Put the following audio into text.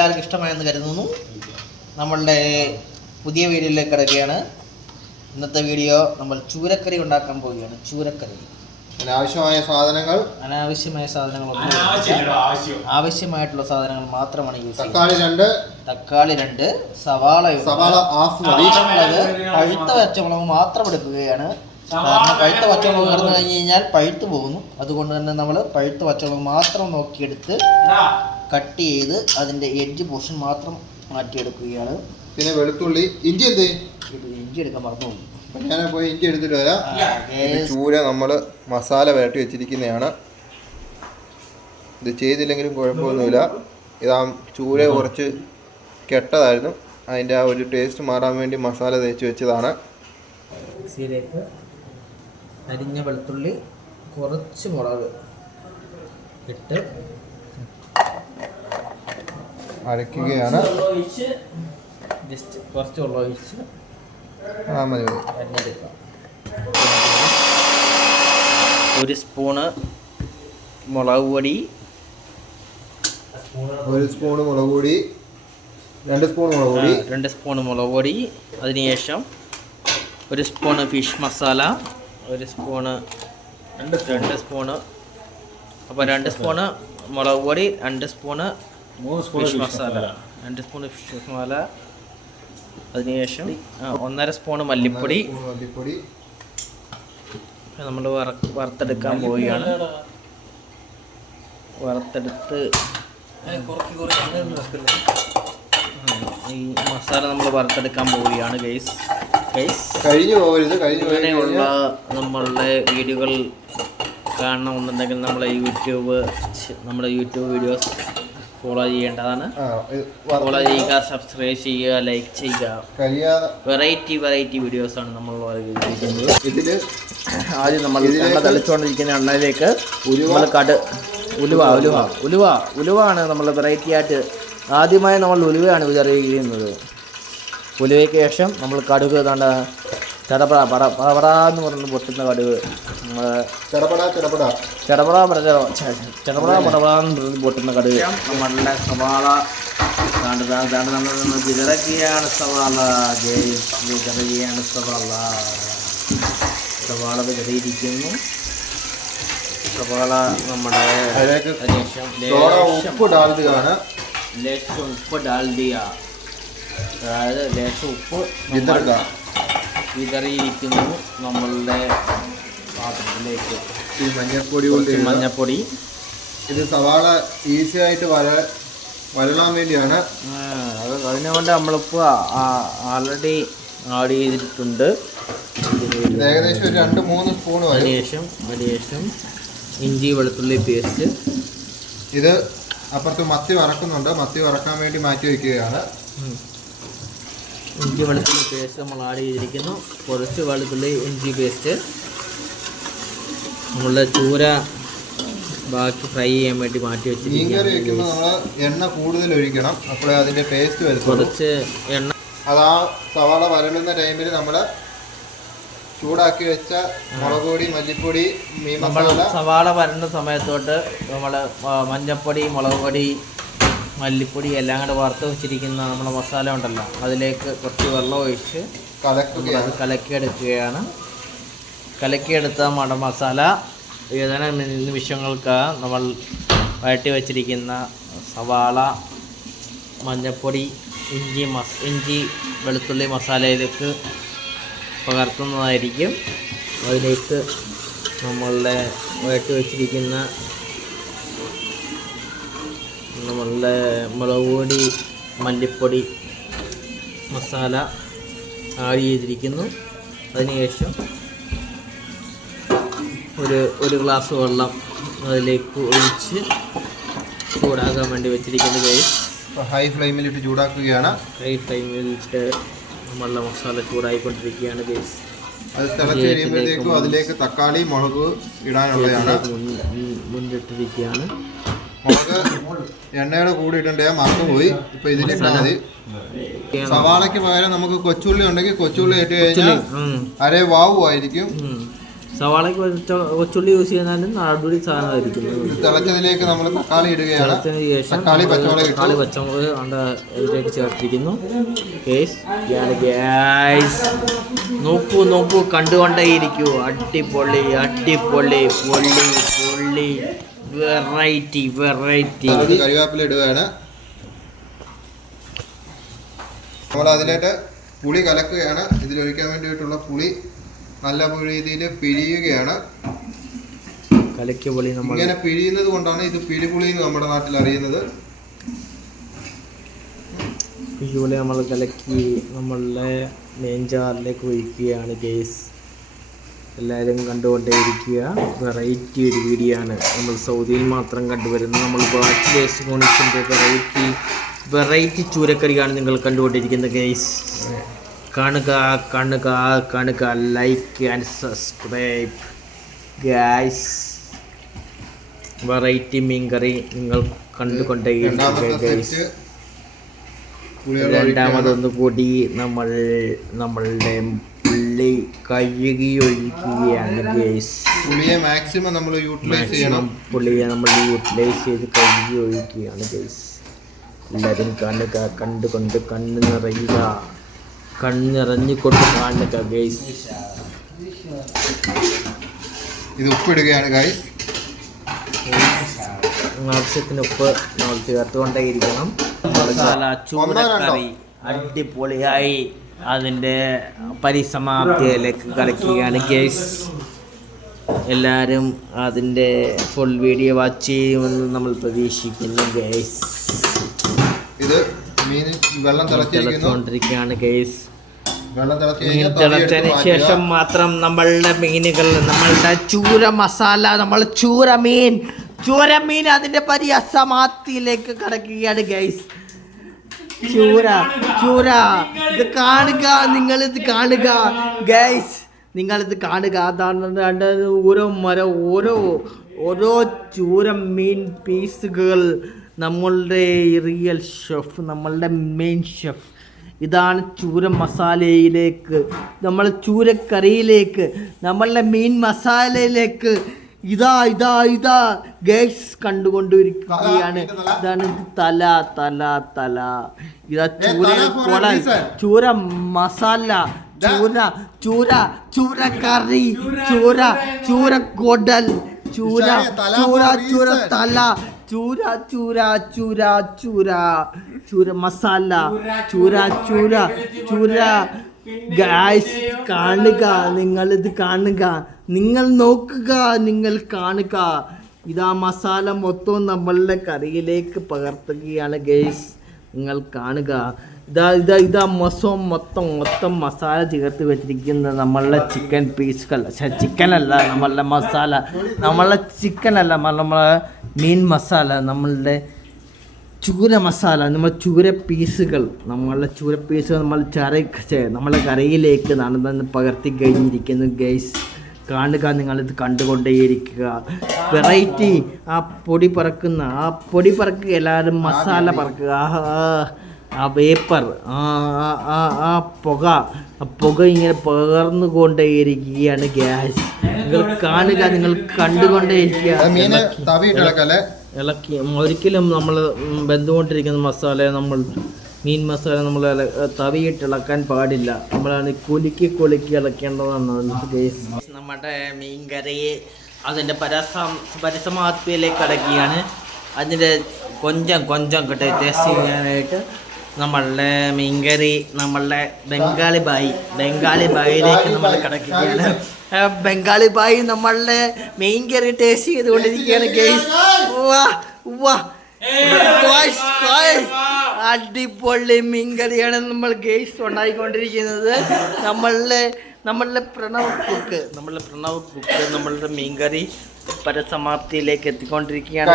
എല്ലാവർക്കും ഇഷ്ടമായെന്ന് കരുതുന്നു. നമ്മളുടെ പുതിയ വീഡിയോയിലേക്ക് കിടക്കുകയാണ്. ഇന്നത്തെ വീഡിയോ നമ്മൾ ചൂരക്കറി ഉണ്ടാക്കാൻ പോവുകയാണ്. ചൂരക്കറി അനാവശ്യമായ സാധനങ്ങൾ ആവശ്യമായിട്ടുള്ള സാധനങ്ങൾ മാത്രമാണ് യൂസ് ചെയ്യുന്നത്. തക്കാളി 2, സവാള ഹാഫ് മതി. പഴുത്ത പച്ചമുളക് മാത്രം എടുക്കുകയാണ്. കാരണം പഴുത്ത പച്ചമുളക് കിടന്നു കഴിഞ്ഞ് കഴിഞ്ഞാൽ പഴുത്തു പോകുന്നു. അതുകൊണ്ട് തന്നെ നമ്മൾ പഴുത്ത പച്ചമുളക് മാത്രം നോക്കിയെടുത്ത് കട്ട് ചെയ്ത് അതിൻ്റെ എഡ്ജ് പോർഷൻ മാത്രം മാറ്റിയെടുക്കുകയാണ്. പിന്നെ വെളുത്തുള്ളി, ഇഞ്ചി എടുക്കാൻ മറന്നു. ഞാൻ പോയി ഇഞ്ചി എടുത്തിട്ട് വരാം. ചൂര നമ്മൾ മസാല വരട്ടി വെച്ചിരിക്കുന്നതാണ്. ഇത് ചെയ്തില്ലെങ്കിലും കുഴപ്പമൊന്നുമില്ല. ഇതാ ചൂര കുറച്ച് കെട്ടതായിരുന്നു. അതിൻ്റെ ആ ഒരു ടേസ്റ്റ് മാറാൻ വേണ്ടി മസാല തേച്ച് വെച്ചതാണ്. മിക്സിയിലേക്ക് അരിഞ്ഞ വെളുത്തുള്ളി, കുറച്ച് മുളക് ഇട്ട് അരയ്ക്കുകയാണ്. ജസ്റ്റ് കുറച്ച് വെള്ളം ഒഴിച്ച് മതി അരിഞ്ഞെടുക്കാം. 1 സ്പൂണ് മുളക് പൊടി, 1 സ്പൂണ് മുളക് പൊടി, 2 സ്പൂൺ മുളക് പൊടി, 2 സ്പൂണ് മുളക് പൊടി. അതിനുശേഷം 1 spoon fish masala, 1 spoon 2 spoon. അപ്പോൾ 2 സ്പൂണ് മുളക് പൊടി, 2 spoon fish masala, 2 spoon fish masala. അതിനുശേഷം 1.5 സ്പൂണ് മല്ലിപ്പൊടി. നമ്മൾ വറുത്തെടുക്കാൻ പോവുകയാണ്. വറുത്തെടുത്ത് ഈ മസാല നമ്മൾ വറുത്തെടുക്കാൻ പോവുകയാണ്. ഗൈസ് കഴിഞ്ഞു പോകരുത്. ഇങ്ങനെയുള്ള നമ്മളുടെ വീഡിയോകൾ കാണണമെന്നുണ്ടെങ്കിൽ നമ്മുടെ യൂട്യൂബ് വീഡിയോസ് ഫോളോ ചെയ്യേണ്ടതാണ്. ഫോളോ ചെയ്യുക, സബ്സ്ക്രൈബ് ചെയ്യുക, ലൈക്ക് ചെയ്യുക. വെറൈറ്റി വീഡിയോസാണ് നമ്മൾ ഇതിൽ. ആദ്യം നമ്മൾ എണ്ണ തളിച്ചുകൊണ്ടിരിക്കുന്ന എണ്ണയിലേക്ക് ഉലുവയാണ് നമ്മൾ വെറൈറ്റി ആയിട്ട് ആദ്യമായി നമ്മൾ ഉലുവയാണ് വിതറിയിരിക്കുന്നത്. ഉലുവയ്ക്ക് ശേഷം നമ്മൾ കടുക് ഏതാണ്ട് ചടപടാന്ന് പറഞ്ഞ് പൊട്ടുന്ന കടുക്, ചടപടാന്ന് പൊട്ടുന്ന കടുക്. നമ്മളുടെ സവാള വിതറുകയാണ്. സവാള വിതറിയിരിക്കുന്നു. സവാള നമ്മുടെ ലേശം ഉപ്പ് ഡാൽദിയ, അതായത് ലേശം ഉപ്പ് വിതറിയിരിക്കുന്നു നമ്മളുടെ പാത്രത്തിലേക്ക്. മഞ്ഞപ്പൊടി. ഇത് സവാള ഈസി ആയിട്ട് വരളാൻ വേണ്ടിയാണ്. അതിനുകൊണ്ട് നമ്മളിപ്പോൾ ആൾറെഡി ആഡ് ചെയ്തിട്ടുണ്ട്. ഏകദേശം 2-3 സ്പൂൺ. അതിനുശേഷം ഇഞ്ചി വെളുത്തുള്ളി പേസ്റ്റ്. ഇത് അപ്പുറത്ത് മത്തി വറക്കുന്നുണ്ട്. മത്തി വറക്കാൻ വേണ്ടി മാറ്റി വയ്ക്കുകയാണ്. ഇഞ്ചി വെളുത്തുള്ളി പേസ്റ്റ് നമ്മൾ ആഡ് ചെയ്തിരിക്കുന്നു. കുറച്ച് വെളുത്തുള്ളി ഇഞ്ചി പേസ്റ്റ്. നമ്മളുടെ ചൂര ബാക്കി ഫ്രൈ ചെയ്യാൻ വേണ്ടി മാറ്റി വെച്ചിരിക്കുന്നു. എണ്ണ കൂടുതൽ ഒഴിക്കണം, അപ്പോഴേ അതിൻ്റെ ടേസ്റ്റ് വരും. കുറച്ച് എണ്ണ അതാ സവാള വരളുന്ന ടൈമിൽ നമ്മൾ ചൂടാക്കി വെച്ച മുളക് പൊടി, മല്ലിപ്പൊടി, മീൻ മസാല. സവാള വരണ്ട സമയത്തോട്ട് നമ്മൾ മഞ്ഞൾപ്പൊടി, മുളക് പൊടി, മല്ലിപ്പൊടി എല്ലാം കൂടെ വറുത്ത് വെച്ചിരിക്കുന്ന നമ്മുടെ മസാല ഉണ്ടല്ലോ, അതിലേക്ക് കുറച്ച് വെള്ളം ഒഴിച്ച് കലക്കിയെടുക്കുകയാണ്. കലക്കിയെടുത്ത മസാല ഏതാനും നിമിഷങ്ങൾക്ക് നമ്മൾ വഴറ്റി വെച്ചിരിക്കുന്ന സവാള, മഞ്ഞൾപ്പൊടി, ഇഞ്ചി വെളുത്തുള്ളി മസാലയിലേക്ക് പകർത്തുന്നതായിരിക്കും. അതിലേക്ക് നമ്മളുടെ വഴറ്റി വെച്ചിരിക്കുന്ന നമ്മളുടെ മുളക് പൊടി, മല്ലിപ്പൊടി മസാല ആഡ് ചെയ്തിരിക്കുന്നു. അതിനുശേഷം ഒരു ഗ്ലാസ് വെള്ളം അതിലേക്ക് ഒഴിച്ച് ചൂടാക്കാൻ വേണ്ടി വെച്ചിരിക്കുന്നത്. ഹൈ ഫ്ലെയിമിലിട്ട് ചൂടാക്കുകയാണ്. ഹൈ ഫ്ലെയിമിലിട്ട് നമ്മളുടെ മസാല ചൂടായിക്കൊണ്ടിരിക്കുകയാണ്. ഗൈസ് അത് തിളച്ച് കഴിയുമ്പോഴത്തേക്കും അതിലേക്ക് തക്കാളി, മുളക് ഇടാനുള്ളതാണ്. മുന്നിട്ടിരിക്കുകയാണ്. മുളക് എണ്ണയുടെ കൂടെ ഇടേണ്ട മറന്നുപോയി. ഇപ്പൊ ഇതിലിട്ടാൽ മതി. സവാളയ്ക്ക് പകരം നമുക്ക് കൊച്ചുള്ളി ഉണ്ടെങ്കിൽ കൊച്ചുള്ളി ഇട്ട് കഴിഞ്ഞാൽ അരേ വാവുമായിരിക്കും. സവാളയ്ക്ക് കൊച്ചുള്ളി യൂസ് ചെയ്യുന്നാലും അടിപൊളി സാധനമായിരിക്കും. തിളച്ചതിലേക്ക് നമ്മൾ തക്കാളി ഇടുകയാണ്. തിളച്ചതിന് ശേഷം തക്കാളി പച്ചമുളക് ഇതിലേക്ക് ചേർത്തിരിക്കുന്നു. ഗ്യാസ് നോക്കൂ കണ്ടുകൊണ്ടേയിരിക്കൂ. അടിപൊളി വെറൈറ്റി. കറിവേപ്പില ഇടുകയാണ്. നമ്മൾ അതിലേക്ക് പുളി കലക്കുകയാണ്. ഇതിലൊഴിക്കാൻ വേണ്ടിയിട്ടുള്ള പുളി നല്ല രീതിയിൽ പിഴിയുകയാണ്. കലക്കിയ പുളി ഇങ്ങനെ പിഴിയുന്നത് കൊണ്ടാണ് ഇത് പിഴിപുളി എന്ന് നമ്മുടെ നാട്ടിൽ അറിയുന്നത്. പിഴിപുളി നമ്മൾ കലക്കി നമ്മളുടെ നെഞ്ചാറിലേക്ക് ഒഴിക്കുകയാണ് ഗൈസ്. എല്ലാവരും കണ്ടുകൊണ്ടേയിരിക്കുക. വെറൈറ്റി ഒരു വീഡിയോ ആണ്. നമ്മൾ സൗദിയിൽ മാത്രം കണ്ടുവരുന്നത്. നമ്മൾ ബാച്ചിലേഴ്സ് കോണിക്സിൻ്റെ വെറൈറ്റി ചൂരക്കറിയാണ് നിങ്ങൾ കണ്ടുകൊണ്ടിരിക്കുന്നത് ഗൈസ്. കാണുക like and subscribe guys. Variety മീൻകറി നിങ്ങൾ കണ്ടുകൊണ്ടേയിരിക്കുക ഗൈസ്. രണ്ടാമതൊന്ന് കൂടി നമ്മളുടെ പുള്ളി കഴുകി ഒഴിക്കുകയാണ് ഗൈസ്. പുളിയെ മാക്സിമം നമ്മൾ യൂട്ടിലൈസ് ചെയ്യണം. പുള്ളിയെ നമ്മൾ യൂട്ടിലൈസ് ചെയ്ത് കഴുകി ഒഴിക്കുകയാണ് ഗൈസ്. എല്ലാവരും കാണുക, കണ്ടുകൊണ്ട് കണ്ണിറങ്ങിക്കൊണ്ട് കാണുക ഗൈസ്. ഇത് ഉപ്പിടുകയാണ് ഗൈസ്. ആവശ്യത്തിന് ഉപ്പ് നമ്മൾ ചേർത്തുകൊണ്ടേയിരിക്കണം. ചൂരക്കറി അടിപൊളിയായി അതിൻ്റെ പരിസമാപ്തിയിലേക്ക് കടക്കുകയാണ് ഗൈസ്. എല്ലാവരും അതിൻ്റെ ഫുൾ വീഡിയോ വാച്ച് ചെയ്യുമെന്ന് നമ്മൾ പ്രതീക്ഷിക്കുന്നു ഗൈസ്. ഇത് മീൻ വെള്ളം തിളച്ചുകൊണ്ടിരിക്കുകയാണ് ഗൈസ്. മീൻ തിളച്ചതിന് ശേഷം മാത്രം നമ്മളുടെ മീനുകൾ, നമ്മളുടെ ചൂര മസാല, നമ്മൾ ചൂരമീൻ അതിൻ്റെ പരിസമാപ്തിയിലേക്ക് കടക്കുകയാണ് ഗൈസ്. ചൂര ഇത് കാണുക, നിങ്ങളിത് കാണുക ഗൈസ്. നിങ്ങളിത് കാണുക. അതാണ് ഓരോ ചൂരമീൻ പീസുകൾ നമ്മളുടെ റിയൽ ഷെഫ്, നമ്മളുടെ മെയിൻ ഷെഫ്. ഇതാണ് ചൂര മസാലയിലേക്ക്, നമ്മൾ ചൂരക്കറിയിലേക്ക്, നമ്മളുടെ മീൻ മസാലയിലേക്ക് ഇതാ ഗൈസ് കണ്ടുകൊണ്ടിരിക്കുകയാണ്. ഇതാണ് തല. ഇതാ ചൂര മസാല, ചൂരക്കറി, ചൂര കൊടൽ, ചൂര തല, ചൂര മസാല, ചൂര ഗൈസ്. കാണുക, നിങ്ങളിത് കാണുക, നിങ്ങൾ നോക്കുക, നിങ്ങൾ കാണുക. ഇതാ മസാല മൊത്തം നമ്മളുടെ കറിയിലേക്ക് പകർത്തുകയാണ് ഗൈസ്. നിങ്ങൾ കാണുക. ഇതാ മൊത്തം മസാല ചേർത്ത് വെച്ചിരിക്കുന്ന നമ്മളുടെ ചിക്കൻ പീസുകൾ. ചിക്കനല്ല നമ്മളുടെ മസാല, നമ്മളെ മീൻ മസാല, നമ്മളുടെ ചൂര മസാല, നമ്മൾ ചൂര പീസുകൾ നമ്മളെ നമ്മളെ കറിയിലേക്ക് നടന്ന് പകർത്തി കഴിഞ്ഞിരിക്കുന്നു ഗൈസ്. കാണുക, നിങ്ങളിത് കണ്ടുകൊണ്ടേയിരിക്കുക. വെറൈറ്റി ആ പൊടി പറക്കുക, എല്ലാവരും മസാല പറക്കുക. ആ വേപ്പർ, ആ പുക ഇങ്ങനെ പകർന്നുകൊണ്ടേയിരിക്കുകയാണ് ഗ്യാസ്. നിങ്ങൾ കാണുക, നിങ്ങൾ കണ്ടുകൊണ്ടേയിരിക്കുക. ഇളക്കി ഒരിക്കലും നമ്മൾ വെന്തുകൊണ്ടിരിക്കുന്ന മസാല, മീൻ മസാല നമ്മൾ തവിയിട്ട് ഇളക്കാൻ പാടില്ല. നമ്മളാണ് കുലുക്കി ഇളക്കേണ്ടതാണ് ഗൈസ്. നമ്മുടെ മീൻ കറി അതിൻ്റെ പരിസമാപ്തിയിലേക്ക് അടക്കുകയാണ്. അതിൻ്റെ കൊഞ്ചം കിട്ടെ ടേസ്റ്റ് ചെയ്യാനായിട്ട് നമ്മളുടെ മീൻകറി, നമ്മളുടെ ബംഗാളി ബായിലേക്ക് നമ്മൾ കിടക്കുകയാണ്. ബംഗാളി ബായി നമ്മളുടെ മെയിൻ കറി ടേസ്റ്റ് ചെയ്തുകൊണ്ടിരിക്കുകയാണ് ഗൈസ്. അടിപൊളി മീൻകറിയാണ് നമ്മൾ ഗൈസ് ഉണ്ടായിക്കൊണ്ടിരിക്കുന്നത്. നമ്മളുടെ പ്രണവ് കുക്ക് നമ്മളുടെ മീൻകറി പരസമാപ്തിയിലേക്ക് എത്തിക്കൊണ്ടിരിക്കുകയാണ്.